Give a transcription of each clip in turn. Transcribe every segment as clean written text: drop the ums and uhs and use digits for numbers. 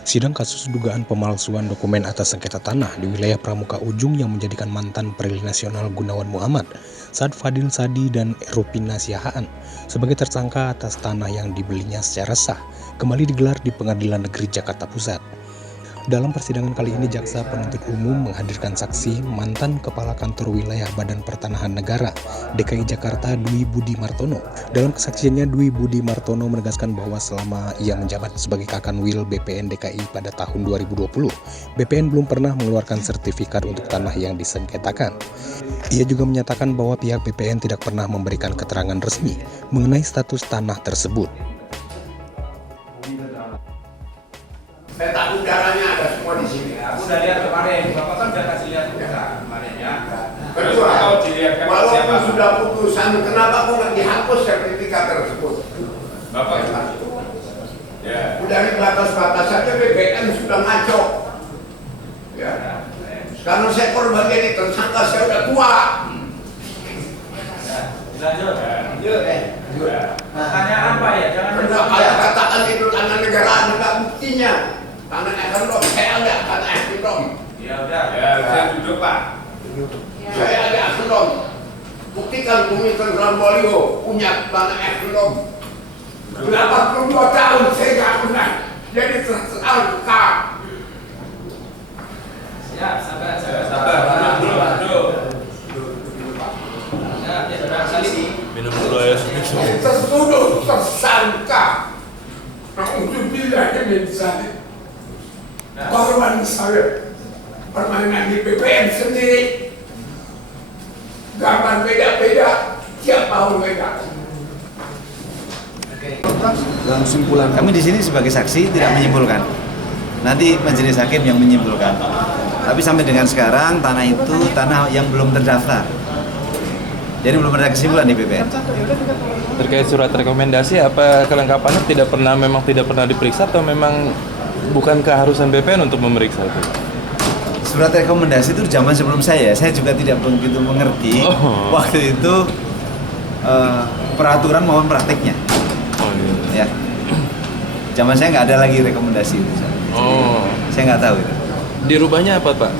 Sidang kasus dugaan pemalsuan dokumen atas sengketa tanah di wilayah Pramuka Ujung yang menjadikan mantan Perili Nasional Gunawan Muhammad, Saad Fadil Sadi dan Rupina Siahaan sebagai tersangka atas tanah yang dibelinya secara sah kembali digelar di Pengadilan Negeri Jakarta Pusat. Dalam persidangan kali ini, jaksa penuntut umum menghadirkan saksi mantan Kepala Kantor Wilayah Badan Pertanahan Negara DKI Jakarta Dwi Budi Martono. Dalam kesaksiannya, Dwi Budi Martono menegaskan bahwa selama ia menjabat sebagai Kakanwil BPN DKI pada tahun 2020, BPN belum pernah mengeluarkan sertifikat untuk tanah yang disengketakan. Ia juga menyatakan bahwa pihak BPN tidak pernah memberikan keterangan resmi mengenai status tanah tersebut. Saya tahu udaranya ada semua di sini. Aku udah lihat kemarin, Bapak kan udah kasih lihat udara kemarin ya. Kedua, dilihatkan walaupun siapa? sudah putusan, kenapa kok nggak dihapus sertifikat tersebut? Bapak ya. Udah di batas-batas saja BPN sudah ngaco. Ya. Sekarang saya korban jadi tersangka, saya udah tua. Lanjut. Tanya apa ya? Jangan Kalau katakan itu tanah negara, ada buktinya. Tanah ekondom, saya ada tanah ekondom. Ya udah. Ya, saya duduk Pak. Saya ada ekondom. Buktikan bumi Tenggelam Bolio punya tanah ekondom. 82 tahun saya nggak pernah jadi tersangka. Siap, sabar. Duduk. Ya, sudah saksi. Minum dulu ya. Tertuduh tersangka. Alhamdulillah ini saya. Korban saya permainan di BPN sendiri. Gambar beda-beda, tiap tahun beda. Dalam kesimpulan kami di sini sebagai saksi tidak menyimpulkan. Nanti majelis hakim yang menyimpulkan. Tapi sampai dengan sekarang tanah itu tanah yang belum terdaftar. Jadi belum ada kesimpulan di BPN. Terkait surat rekomendasi, apa kelengkapannya tidak pernah diperiksa atau memang bukan keharusan BPN untuk memeriksa itu? Surat rekomendasi itu zaman sebelum saya juga tidak begitu mengerti waktu itu peraturan maupun prakteknya. Oh iya. Ya. Zaman saya nggak ada lagi rekomendasi itu. Saya nggak tahu itu. Dirubahnya apa Pak?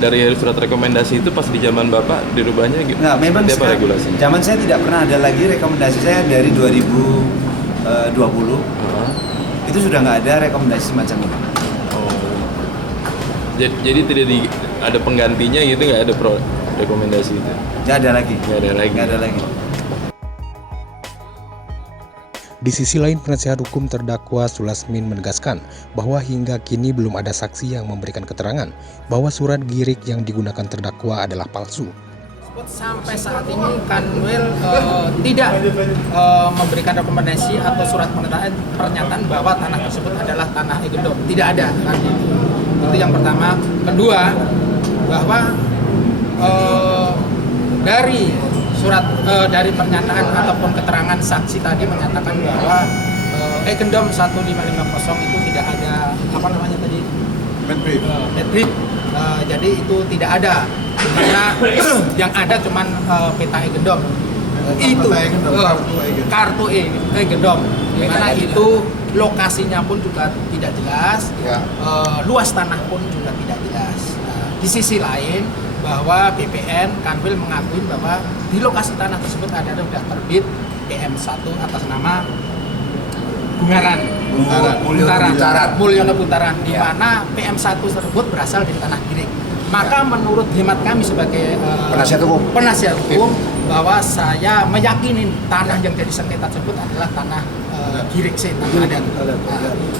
Dari surat rekomendasi itu pas di zaman Bapak dirubahnya gitu? Nggak, memang apa regulasinya? zaman saya tidak pernah ada lagi rekomendasi saya dari 2020. Itu sudah nggak ada rekomendasi semacam itu. Jadi tidak ada penggantinya gitu, nggak ada rekomendasi itu? Nggak ada lagi. Nggak ada lagi. Di sisi lain, penasihat hukum terdakwa Sulasmin menegaskan bahwa hingga kini belum ada saksi yang memberikan keterangan bahwa surat girik yang digunakan terdakwa adalah palsu. Sampai saat ini Kanwil tidak memberikan rekomendasi atau surat pernyataan bahwa tanah tersebut adalah tanah ekondom. Tidak ada kan itu yang pertama. Kedua, bahwa dari pernyataan ataupun keterangan saksi tadi menyatakan bahwa ekondom 1550 itu tidak ada medbrief. Jadi itu tidak ada. Karena yang ada cuman peta ekondom. Itu kartu ekondom. Di mana itu lokasinya pun juga tidak jelas. Luas tanah pun juga tidak jelas. Di sisi lain bahwa BPN Kanwil mengakui bahwa di lokasi tanah tersebut sudah terbit PM1 atas nama Mulyono Buntaran, di mana PM1 tersebut berasal dari tanah girik. Maka menurut hemat kami sebagai penasihat hukum bahwa saya meyakini tanah yang jadi sengketa tersebut adalah tanah girik tanah adat.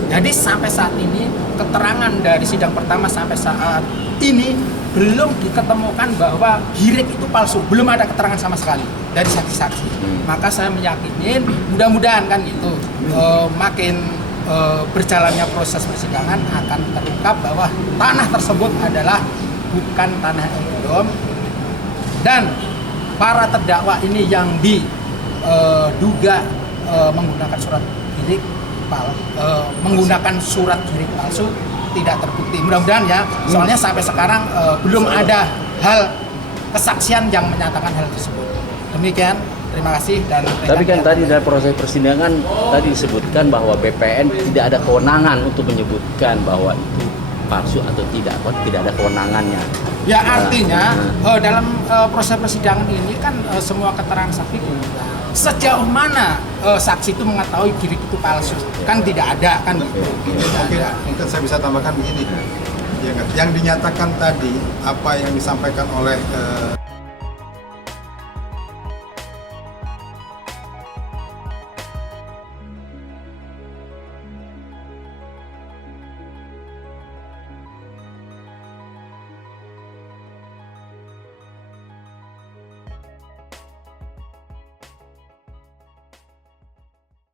Jadi sampai saat ini keterangan dari sidang pertama sampai saat ini belum diketemukan bahwa girik itu palsu, belum ada keterangan sama sekali dari saksi-saksi. Maka saya meyakini mudah-mudahan kan itu makin berjalannya proses persidangan akan terungkap bahwa tanah tersebut adalah bukan tanah ekondom, dan para terdakwa ini yang diduga menggunakan surat girik palsu tidak terbukti. Mudah-mudahan ya, soalnya sampai sekarang belum ada hal kesaksian yang menyatakan hal tersebut. Demikian, Terima kasih dan Tapi kan tadi dalam proses persidangan tadi disebutkan bahwa BPN tidak ada kewenangan untuk menyebutkan bahwa itu palsu atau tidak, tidak ada kewenangannya. ya artinya dalam proses persidangan ini kan semua keterangan saksi diminta. Sejauh mana saksi itu mengetahui diri itu palsu? Kan tidak ada kan gitu. Mungkin saya bisa tambahkan begini. Yang dinyatakan tadi apa yang disampaikan oleh